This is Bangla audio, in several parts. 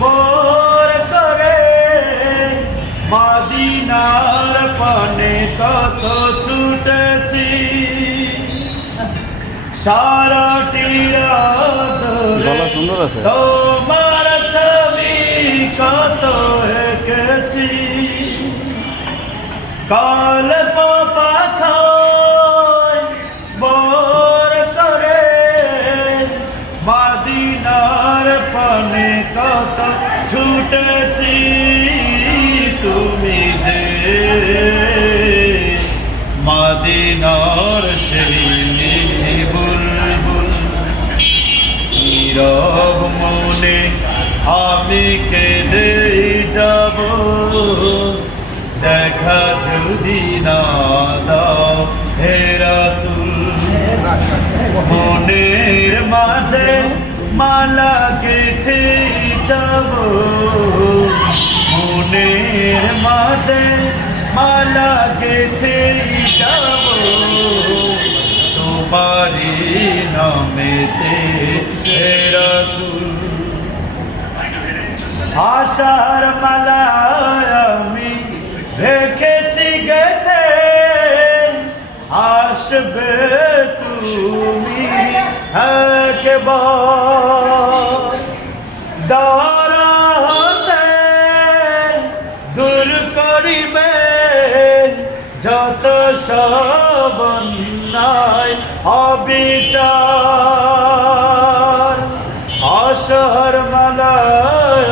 বোর করে মাদিনার পানে কত ছুটেছি। সারাটি সুন্দর আছে। তোমার ছবি কত এঁকেছি কল্প পাখায় পানে কত ছুটেছি তুমি যে মাদিনার সেই বুলবুল। নীরব মনে আমি কেঁদে যাব। দেখা যদি না দাও হে রাসূল, মনের মাঝে মালা গেথে যাব। মনের মাঝে মালা গেথে যাব। তোমারি নামেতে রাসূল। আশার মালায় আসবে তুমি? একবার দাঁড়াতে দূর করিবে যত সব অবিচার। আশার মালায়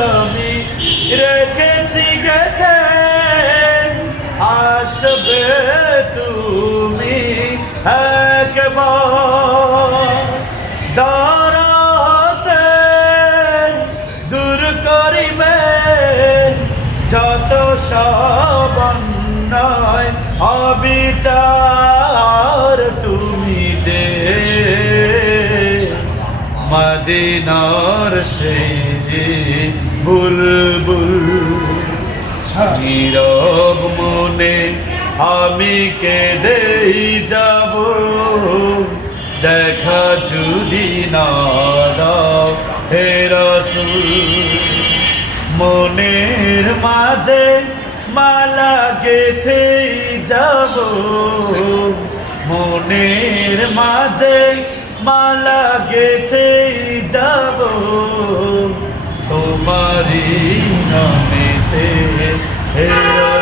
রেখেছি গেতে আসবে তুমি? একবার দাঁড়াতে দূর করিবে, যত সব অন্যায় অবিচার তুমি যে মদিনার সেই বুলবুল, নীরব মনে আমি কেঁদেই যাব। দেখা যদি না দাও হে রাসূল, মনের মাঝে মালা গেথে যাব। মনের মাঝে মালা গেথে যাব। তোমারি নামেতে হে